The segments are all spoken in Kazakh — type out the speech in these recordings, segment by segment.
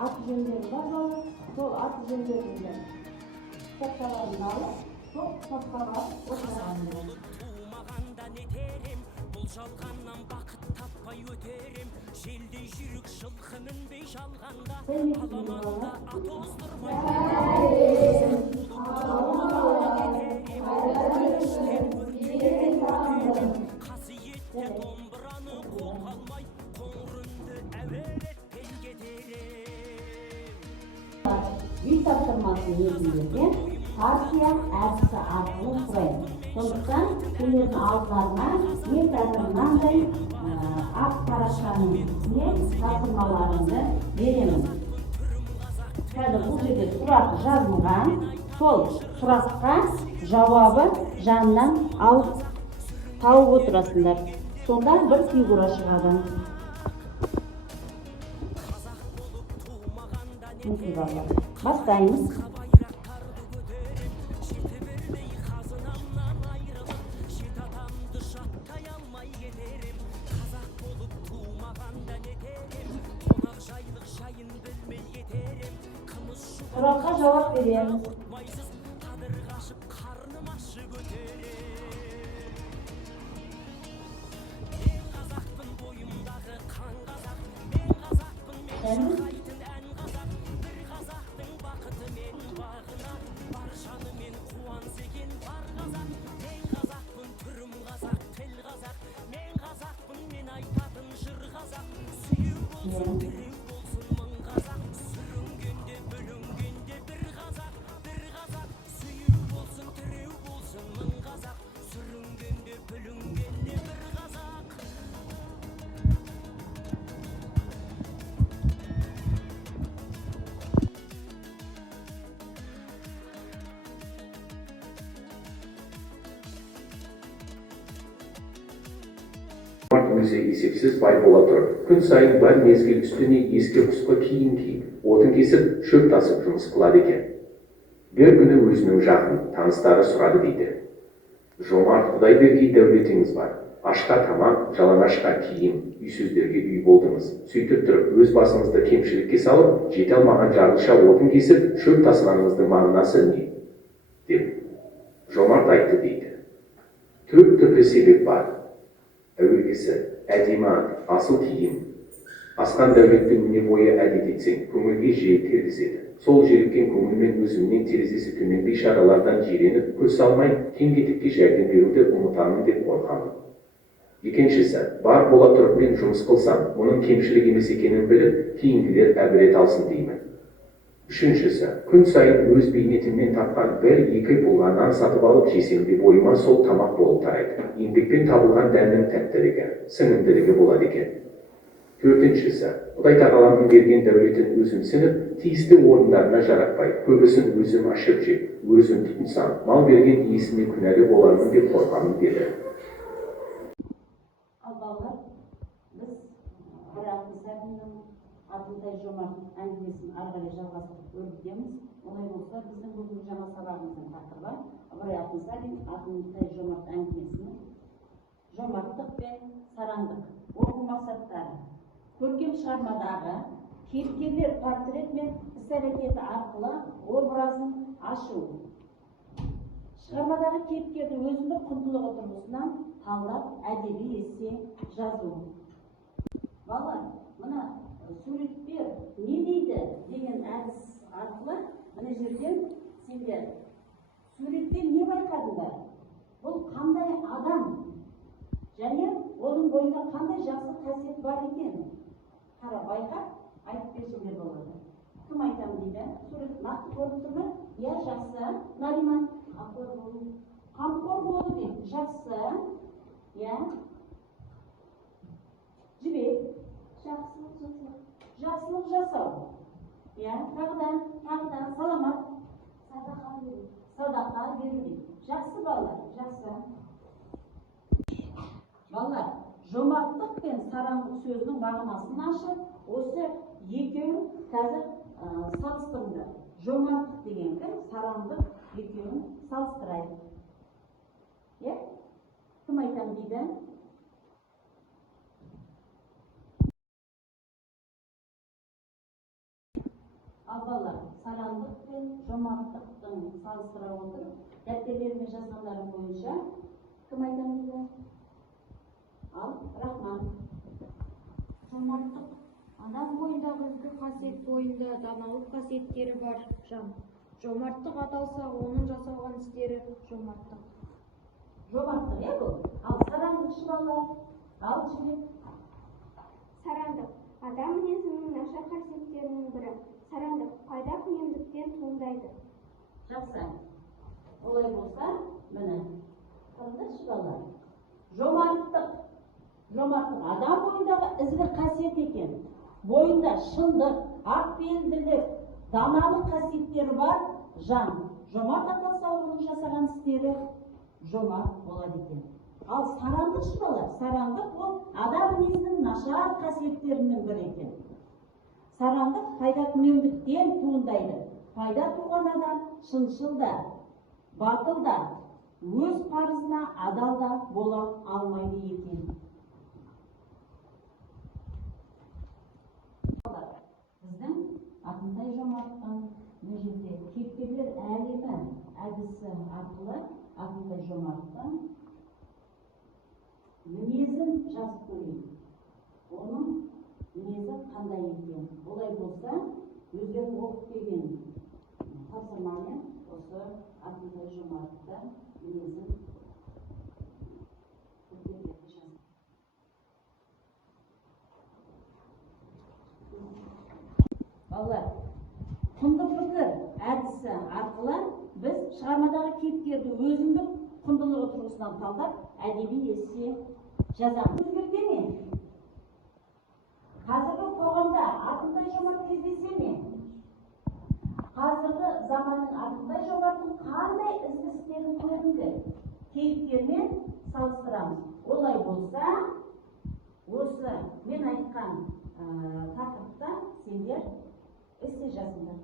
At üzümleri var baba, sol at üzümlerinden kopyalarını alıp, sol kopyalar oturalım. Жалғаннан бақыт таппай өтерем, желдей жүрек жылқы мінбей жалғанда, аламанда ат оздырмай қасиетті домбыраны қолға алмай, қоңырынды әуелетпен кетерем. Үй тапсырмасын негізделген партия әртісі арқылы сұрайды. Сондықтан келетін алдыларына мен қазір мынандай ақ парақшаның үстіне тапсырмаларымды беремін. Қазір бұл жерде сұрақ жазылған, сол сұраққа жауабы жанынан алып тауып отырасыңдар. Сонда бір фигура шығады. Бастаймыз. Сұраққа жауап береміз. Өзі есепсіз бай бола тұр. Күн сайын бар мезгіл үстіне ескі құсқы киім киіп, отын кесіп, шөп тасып жұмыс қылады екен. Bir күні өзінің жақын таныстары сұрады дейді. Жомарт Құдайберген дәулетіңіз бар. Ашқа тамақ, жалаңашқа киім, үйсіздерге үй болдыңыз. Сөйтіп тұрып, өз басыңызды кемшілікке салып, жете алмаған жарылша отын кесіп, шөп тасығаныңыздың мағынасы не? Деп Жомарт айтты дейді. Төрт түрлі себеп бар. Әуелгісі, әдемі ат, асыл киім. Асқан дәулетті өне бойы әдет етсең, көңілге жиі тергізеді. Сол жеріккен көңілмен өзімнен терезесі төмен бейшаралардан жиреніп, көз салмай, кем-кетікке жәрдем беруді ұмытамын деп қорқамын. Екіншісі, бар бола тұрып мен жұмыс қылсам, оның кемшілік емес екенін біліп, кейінгілер әбірет алсын деймін. Үшіншісі, күн сайын өз бейнетімнен тапқан бір-екі болған нан сатып алып жесемде бойыма сол тамақ болып тарайды. Еңбекпен табылған дәннің тәттілігі, сіңімділігі болады екен. Төртіншісі, Құдай тағаламның берген дәулетін өзім сіңіп, тиісті орындарына жаратпай, көбісін өзім ашып жеп, өзім тұтынсам, мал берген иесіне күнәлі болармын деп қорқамын деді. Ал балалар, біз Атынтай Жомарт әңгімесін ары қарай жалғастырып өрбітеміз. Олай болса, біздің бүгінгі жаңа сабағымыздың тақырыбы Ыбырай Алтынсарин Атынтай Жомарт әңгімесінің жомарттық пен сараңдық оқу мақсаттары. Көркем шығармадағы кейіпкерлер портрет мен іс-әрекеті арқылы образын ашу. Шығармадағы кейіпкерді өзіндік құндылығы тұрғысынан талдап әдеби эссе жазу. Балалар, мына суреттер не дейді деген әдіс арқылы мына жерден сендер суреттен не байқадыңдар? Бұл қандай адам және оның бойында қандай жақсы қасиет бар екен? Қара байқап айтып берсеңдер болады. Кім айтамын дейді? Сурет нақты көріп тұр ма? Я жақсы. Нариман қамқор болу дейді. Жақсы. Я жібек. Жақсылық жасау. Я тағдан саламат. Садақа беру. Жақсы балалар, жақсы. Балалар, жомарттық пен сараңдық сөзінің мағынасын ашып, осы екеуін қазір салыстырыңдар. Жомарттық деген кім, сараңдық екеуін айтамын дейді. Ал балалар, сарандық пен жомарттықтың салыстыра отырып, дәптерлеріне жазғандарым бойынша кім айтамын дейді? Ал Рахман. Жомарттық адам бойындағы ізгі қасиет бойында даналық қасиеттері бар жан. Жомарттық аталса, оның жасалған істері жомарттық. Жомарттық, бұл? Ал сарандық балалар? Ал жібек. Сарандық адам мінезінің нашар қасиеттерінің бірі. Сарандық пайда күнемдіктен туындайды. Жақсы. Олай болса, міне, қараңдаршы балалар. Жомарттық адам бойындағы ізгі қасиет екен. Бойында шындық, ақпейілділік, даналық қасиеттері бар жан. Жомарт аталса, оның жасаған істері жомарт болады екен. Ал сарандық балалар, сарандық ол адам мінезінің нашар қасиеттерінің бірі екен. Сарандық пайда күнемдіктен туындайды. Пайда туған адам шыншыл да, батыл да, өз парызына адал да бола алмайды екен. Біздің Ақтынтай Жомарттың мына жерде кейіпкерлер әлемі әдісі арқылы Ақтынтай Жомарттың мінезін жазып көрейік. Оның мінезі қандай екен? Олай болса, өздерің оқып келген тапсырмамен осы Ақтынтай Жомартты мінезін жазып. Балалар, құнды пікір әдісі арқылы біз шығармадағы кейіпкерді өзіндік құндылығы тұрғысынан талдап, әдеби эссе жазамыз. Өзгерте ме? Қазіргі қоғамда Ақтынтай Жомарт кездесе ме? Қазіргі заманның Ақтынтай Жомарттың қандай ізгі істерін көрінді? Кейіпкермен салыстырамыз. Олай болса, осы мен айтқан тақырыпта сендер эссе жазыңдар.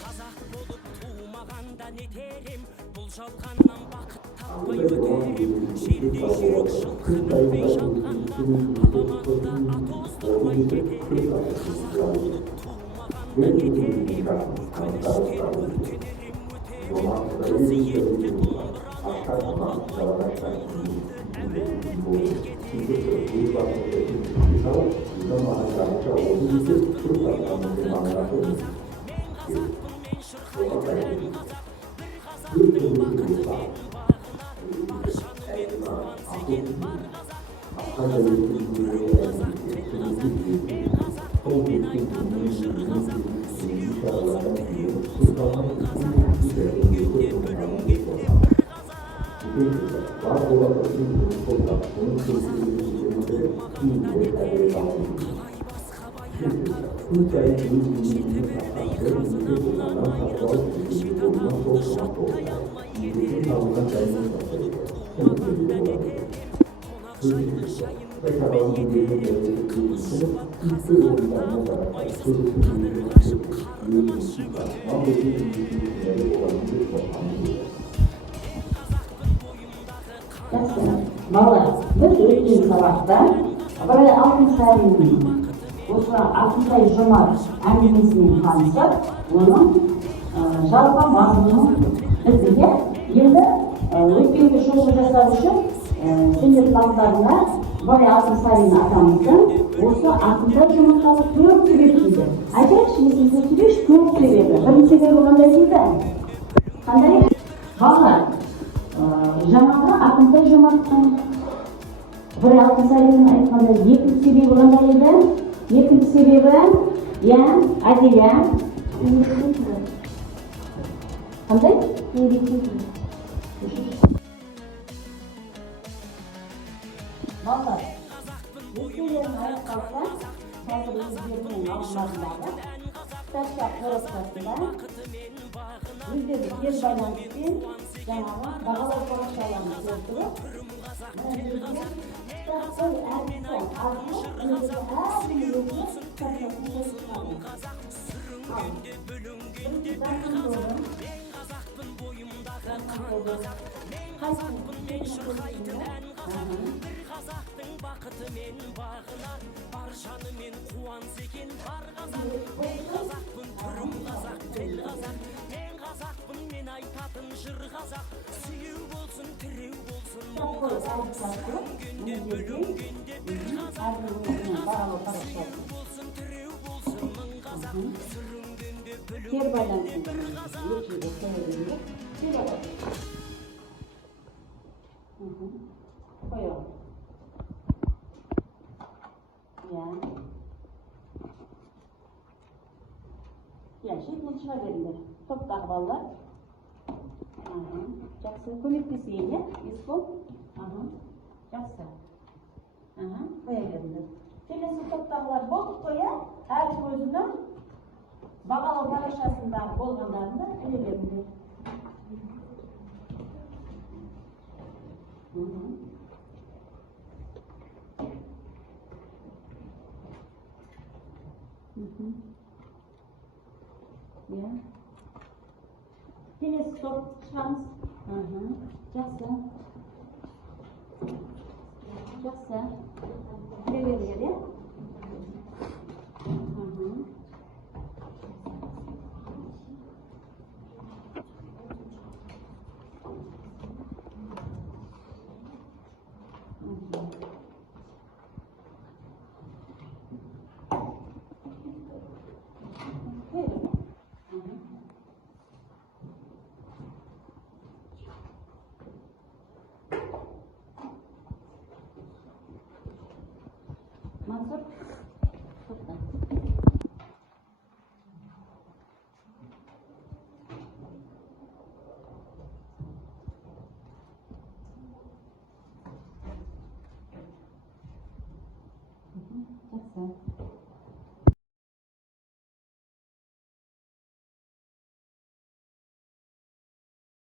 Қазақ болып туымағанда нетерем, бұл жалғаннан бақыт таппай өтерем. Желдей жүрек жылқынбей жалғанда, аламанда ат оздырмай кетерем. Қазақ болып туымағанда нетерем, күністен өртенерем өтерем. Қасиетті домбыра қолға әуенмен кетерем. Балалар, біз өткен сабақта Ыбырай Алтынсариннің осы Ақтынтай Жомарт әңгімесімен танысып, оның жалпы мазмұнын бізге енді өтпеуге шолу жасау үшін сендер талдарына Ыбырай Алтынсарин атамыздың осы Ақтынтай Жомарттағы 4 себеп дейді. Айтайықшы, есіңізге түсірейікші 4 себебі. Бірінші себебі қандай дейді? Қандай? Балалар, жаңағы Ақтынтай Жомарттың Ыбырай Алтынсариннің айтқанда екінші себебі қандай еді? Екінші себебі, Әдия, Қандай? еңбектің Балалар, ертелерін аяқталса, қазір өздерінің алдыларындағы кітапша қорапшасында өздері тез байланыспен жаңағы бағалау парақшаларын толтырып, мына жерде кітаптың әрбірі арқылы өздері әрбір өзі кітапшасын қосып шығады. Ал бірінші дархан тобы қазақтың бақыты мен бағына баршаны мен қуанса екен бар қазақ қазақпын түрім қазақ тіл қазақ мен қазақпын мен айтатын жыр қазақ сүйеу болсын тіреу болсын мың қазақ сүрінгенде бүлінгенде бір қазақ болсын тіреу болсын мың қазақ сүрінгенде бүлінгенде бір қазақ Қояу. Шетінен шыға беріңдер. Топтағы балалар. Жақсы. Көмектесейін, Есбол? Жақсы. Қоя беріңдер. Келесі топтағылар болып қоя, әркім өзінің бағалау парақшасындағы болғандарында іле беріңдер. Келесі топ шығамыз. Жақсы. Жақсы. Келе беріңдер,